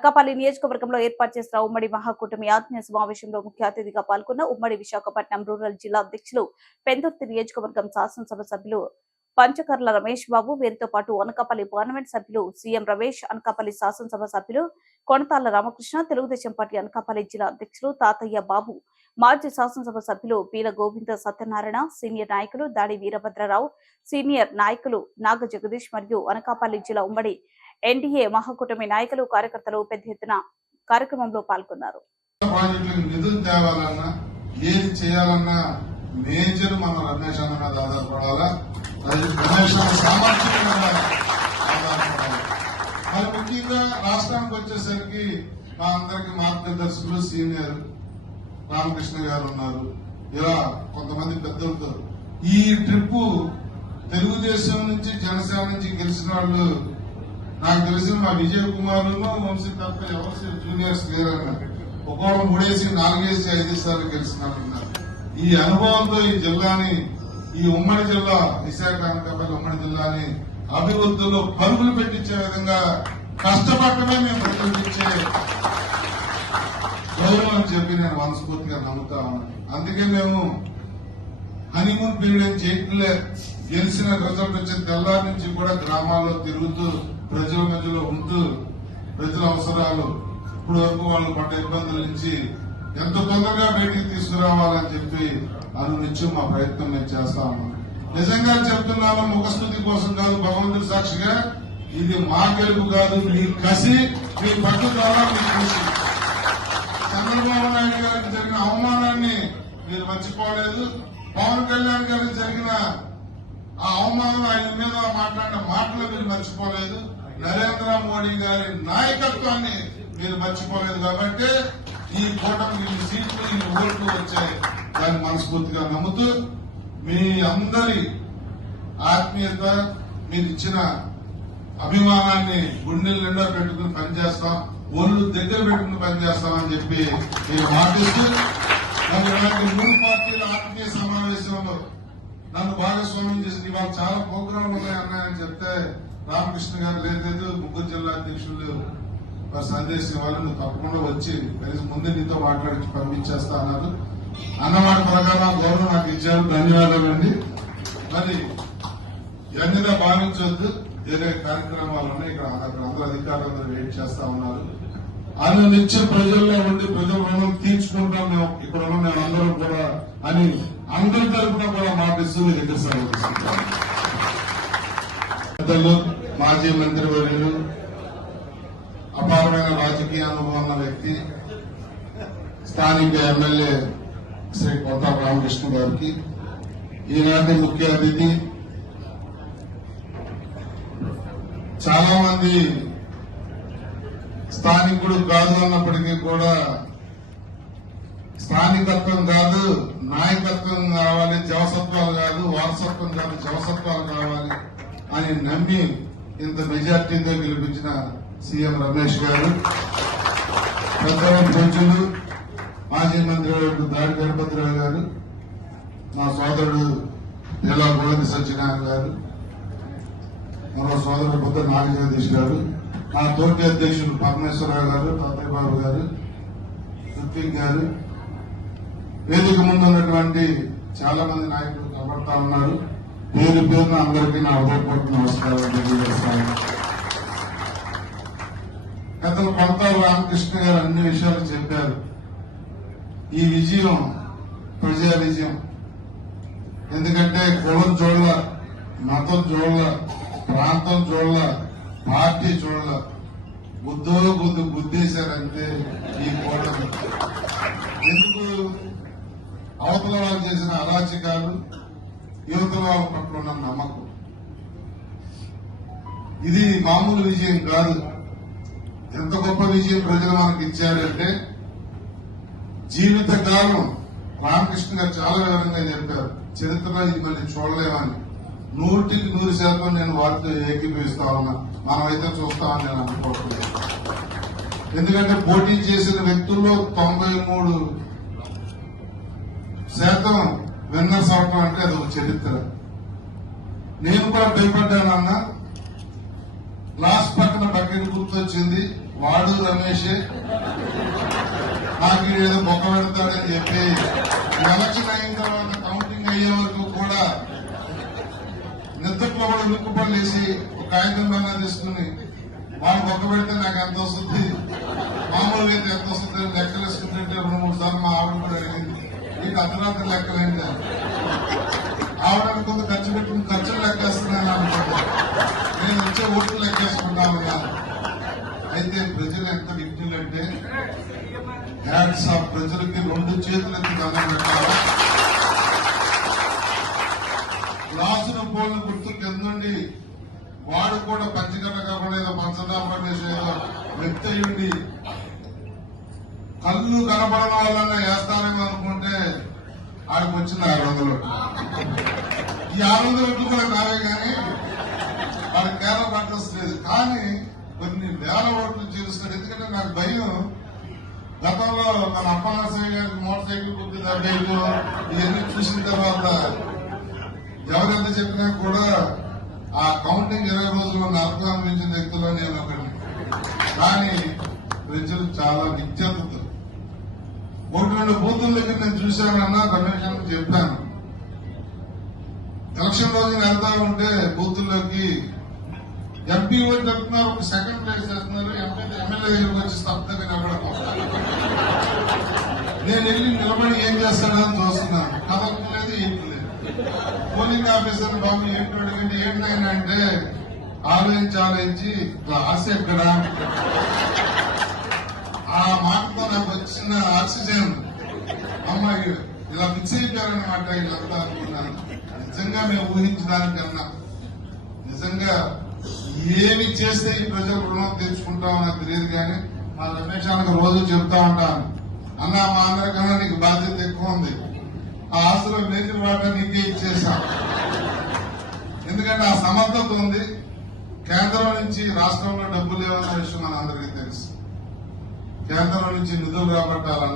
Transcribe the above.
అనకాపల్లి నియోజకవర్గంలో ఏర్పాటు చేసిన ఉమ్మడి మహాకూటమి ఆత్మీయ సమావేశంలో ముఖ్య అతిథిగా పాల్గొన్న ఉమ్మడి విశాఖపట్నం రూరల్ జిల్లా అధ్యక్షులు పెందుర్తి నియోజకవర్గం శాసనసభ సభ్యులు పంచకర్ల రమేష్ బాబు, వీరితో పాటు అనకాపల్లి పార్లమెంట్ సభ్యులు సీఎం రమేష్, అనకాపల్లి శాసనసభ సభ్యులు కొనతాళ్ల రామకృష్ణ, తెలుగుదేశం పార్టీ అనకాపల్లి జిల్లా అధ్యక్షులు తాతయ్య బాబు, మాజీ శాసనసభ సభ్యులు పీల గోవింద సత్యనారాయణ, సీనియర్ నాయకులు దాడి వీరభద్రరావు, సీనియర్ నాయకులు నాగ జగదీష్ మరియు అనకాపల్లి జిల్లా ఉమ్మడి ఎన్డీఏ మహాకూటమి నాయకులు, కార్యకర్తలు పెద్ద ఎత్తున కార్యక్రమంలో పాల్గొన్నారు. నిధులు తేవాలన్నా ఏది చేయాలన్నా మేజర్ మన రమేష్ అన్న మీద ఆధారపడాలా, రమేష్ అన్న సామర్థ్యం మీద ఆధారపడాలి. మరి ముఖ్యంగా రాష్ట్రానికి వచ్చేసరికి మా అందరికి మార్గదర్శకులు సీనియర్ రామకృష్ణ గారు ఉన్నారు. ఇలా కొంతమంది పెద్దలతో ఈ ట్రిప్ తెలుగుదేశం నుంచి జనసేన నుంచి గెలిచిన వాళ్ళు నాకు తెలిసిన మా విజయ్ కుమార్ వంశీ తప్ప ఎవరు జూనియర్స్ లేరన్నారు. ఒక్కొక్క 3 4 5 సార్లు గెలిచినట్టున్నారు. ఈ అనుభవంతో ఈ జిల్లాని, ఈ ఉమ్మడి జిల్లా విశాఖ అనకాపల్లి ఉమ్మడి జిల్లాని అభివృద్ధిలో పరుగులు పెట్టించే విధంగా కష్టపడటమే మేము ప్రతినిధించే గౌరవం అని చెప్పి నేను మనస్ఫూర్తిగా నమ్ముతా ఉన్నాను. అందుకే మేము హనీమూన్ పీరియడ్ చేయట్లే. గెలిచిన రిజల్ట్ వచ్చిన తెల్లారి నుంచి కూడా గ్రామాల్లో తిరుగుతూ ప్రజల మధ్యలో ఉంటూ ప్రజల అవసరాలు ఇప్పుడు వరకు వాళ్ళు పడ్డ ఇబ్బందుల నుంచి ఎంత తొందరగా బయటికి తీసుకురావాలని చెప్పి అనునిత్యం మా ప్రయత్నం మేము చేస్తా ఉన్నాం. నిజంగా చెప్తున్నాము, ముఖస్థుతి కోసం కాదు, భగవంతుడి సాక్షిగా ఇది మా గెలుపు కాదు, మీ కసి, మీ పట్టుదల, మీ కృషి. చంద్రబాబు నాయుడు గారికి జరిగిన అవమానాన్ని మీరు మర్చిపోలేదు. పవన్ కళ్యాణ్ గారికి జరిగిన ఆ అవమానం, ఆయన మీద మాట్లాడిన మాటలు మీరు మర్చిపోలేదు. నరేంద్ర మోడీ గారి నాయకత్వాన్ని మీరు మర్చిపోలేదు. కాబట్టి ఈ కూటమి సీట్లు, ఈ ఓట్లు వచ్చాయి. దాన్ని మనస్ఫూర్తిగా నమ్ముతూ మీ అందరి ఆత్మీయత, మీరు ఇచ్చిన అభిమానాన్ని గుండెల నిండా పెట్టుకుని పనిచేస్తాం, ఒళ్ళు దగ్గర పెట్టుకుని పనిచేస్తామని చెప్పి నేను మాటిస్తూ, మరి ఇలాంటి 3 పార్టీల ఆత్మీయ సమావేశంలో నన్ను భాగస్వామ్యం చేసి ఇవాళ చాలా ప్రోగ్రాంలు ఉన్నాయని చెప్తే రామకృష్ణ గారు లేదు, ముగ్గురు జిల్లా అధ్యక్షులు సందేశం ఇవ్వాలి, నువ్వు తప్పకుండా వచ్చి కనీసం ముందే నీతో మాట్లాడి పంపించేస్తా అన్నారు. అన్నమాట ప్రకారం గౌరవం నాకు ఇచ్చారు, ధన్యవాదాలండి. మరి ఇవన్నీ భావించవద్దు, వేరే కార్యక్రమాలు ఉన్నాయి. ఇక్కడ అందరూ అధికారులందరూ వెయిట్ చేస్తా ఉన్నారు. ఆయన నిత్యం ప్రజల్లో ఉండి ప్రజల రుణం తీర్చుకుంటాం మేము ఇక్కడ ఉన్న అందరం కూడా అని అందరి తరఫున కూడా మాటిస్తూ మీ దగ్గర సెలవు. పెద్దలు, మాజీ మంత్రివర్యులు, అపారమైన రాజకీయ అనుభవం ఉన్న వ్యక్తి, స్థానిక ఎమ్మెల్యే శ్రీ కొనతాళ్ల రామకృష్ణ గారికి, ఈనాటి ముఖ్య అతిథి, చాలా మంది స్థానికుడు కాదు అన్నప్పటికీ కూడా స్థానికత్వం కాదు నాయకత్వం కావాలి, జవసత్వాలు కాదు వారసత్వం కాదు జవసత్వాలు కావాలి అని నమ్మి ఇంత మెజార్టీతో గెలిపించిన సీఎం రమేష్ గారు, పెద్దవారి పెంచులు, మాజీ మంత్రి దాడి వీరభద్రరావు గారు, మా సోదరుడు పీల గోవింద సత్యనారాయణ గారు, మరో సోదరుడు బుద్ధ నాగ జగదీష్ గారు, మా తోటి అధ్యక్షుడు పరమేశ్వరరావు గారు, తాతయ్య బాబు గారు, సుప్రీం గారు, వేదిక ముందు ఉన్నటువంటి చాలా మంది నాయకులు కనబడతా ఉన్నారు. పేరు పేరున అందరికీ నా హృదయపూర్వక నమస్కారాలు తెలియజేస్తాను. గతంలో కొనతాళ్ల రామకృష్ణ గారు అన్ని విషయాలు చెప్పారు. ఈ విజయం ప్రజా విజయం. ఎందుకంటే కులం చూడాల, మతం చూడాల, ప్రాంతం చూడాల, పార్టీ చూడాల, గుద్దేశారంటే ఈ కూటమి. ఎందుకు? అవతల వాళ్ళు చేసిన అరాచకాలు, యువతల వాళ్ళ పట్ల ఉన్న నమ్మకం. ఇది మామూలు విజయం కాదు. ఎంత గొప్ప విజయం ప్రజలు మనకు ఇచ్చారంటే, జీవితకాలం రామకృష్ణ గారు చాలా వివరంగా చెప్పారు, చరిత్రలో ఇది మళ్ళీ చూడలేమని. 100% నేను వారితో ఏకీభవిస్తా ఉన్నా. మనమైతే చూస్తామని నేను అనుకోవట్లేదు. ఎందుకంటే పోటీ చేసిన వ్యక్తుల్లో 93% విన్నర్స్ అవటం అంటే అది ఒక చరిత్ర. నేను కూడా భయపడ్డానన్నా. లాస్ట్ పక్కన బకెట్ గుర్తొచ్చింది. వాడు రమేషే నాకు ఏదో బొక్క పెడతాడని చెప్పి ఎలక్షన్ అయిన తర్వాత కౌంటింగ్ అయ్యే వరకు కూడా నిద్రలో కూడా ఉరుక్కుపళ్ళు వేసి ఒక కాగితంలో తీసుకుని వాడు బొక్క పెడితే నాకు ఎంత వస్తుంది, మామూలుగా అయితే ఎంత వస్తుంది లెక్కలు వేసుకుంటుంటే 2-3 సార్లు మా ఆవిడ కూడా అడిగింది, నీకు అర్ధరాత్రి లెక్కలేండి. ఆవిడని కొంత ఖర్చు పెట్టుకుని ఖర్చులు లెక్కేస్తున్నాను అనుకుంటా, నేను వచ్చే ఓట్లు లెక్కేసుకుంటాను. అయితే ప్రజలు ఎంత విజ్ఞులంటే హ్యాట్స్ ఆఫ్, ప్రజలకి 2 చేతులు ఎత్తి దండం పెట్టాలి. రాసిన పోలిన గుర్తు కిందండి వాడు కూడా పంచగట్ట కాకుండా ఏదో పంచదార పడేసి ఏదో వ్యక్తి అయ్యుండి కళ్ళు కనపడడం వల్ల వేస్తారేమో అనుకుంటే ఆడికి వచ్చింది 600 ఈ 600 కూడా నావే కానీ వాడి కేరళ పట్టలేదు. కానీ కొన్ని వేల ఓట్లు చేస్తాడు. ఎందుకంటే నాకు భయం, గతంలో మన అప్పనరసయ్య గారికి మోటార్ సైకిల్ గుర్తు తగ్గేయటం ఇవన్నీ చూసిన తర్వాత ఎవరెంత చెప్పినా కూడా ఆ కౌంటింగ్ 20 రోజుల్లో నరకం అనిపించిన వ్యక్తుల్లో నేను ఒకటి. కానీ ప్రజలు చాలా విజ్ఞతతో 1-2 బూతుల దగ్గర నేను చూశానన్నా కమిషన్ చెప్పాను. ఎలక్షన్ రోజు వెళ్తా ఉంటే బూతుల్లోకి ఎంపీ ఓటు చెప్తున్నారు, ఒక సెకండ్ ప్లేస్ చేస్తున్నారు, ఎమ్మెల్యే దగ్గరకు వచ్చి స్తబ్దంగా నిలబడతాం. నేను వెళ్ళి నిలబడి ఏం చేస్తాడని చూస్తున్నాను. కదలలేదు, ఏంటి లేదు. పోలింగ్ ఆఫీసర్ బాబు ఏంటి అడిగింది, ఏంటంటే ఆలోచించి గ్లాస్ ఎక్కడ, ఆ మాటతో నాకు వచ్చిన ఆక్సిజన్ అమ్మాయి ఇలా ఫిక్స్ అయిపోయారనమాట. వీళ్ళంతా అనుకున్నాను. నిజంగా మేము ఊహించడానికన్నా నిజంగా ఏమి చేస్తే ఈ ప్రజలు రుణం తెచ్చుకుంటామని నాకు తెలియదు. కానీ మా రమేశానికి రోజు చెప్తా ఉంటాను, అన్న మా అందరికన్నా నీకు బాధ్యత ఎక్కువ ఉంది, ఆ ఆస్తులో మేకిన వాట నీకే ఇచ్చేసాం. ఎందుకంటే ఆ సమర్థత ఉంది. కేంద్రం నుంచి రాష్ట్రంలో డబ్బులు లేవన్న విషయం మన అందరికీ తెలుసు. కేంద్రం నుంచి నిధులు రాబట్టాలన్న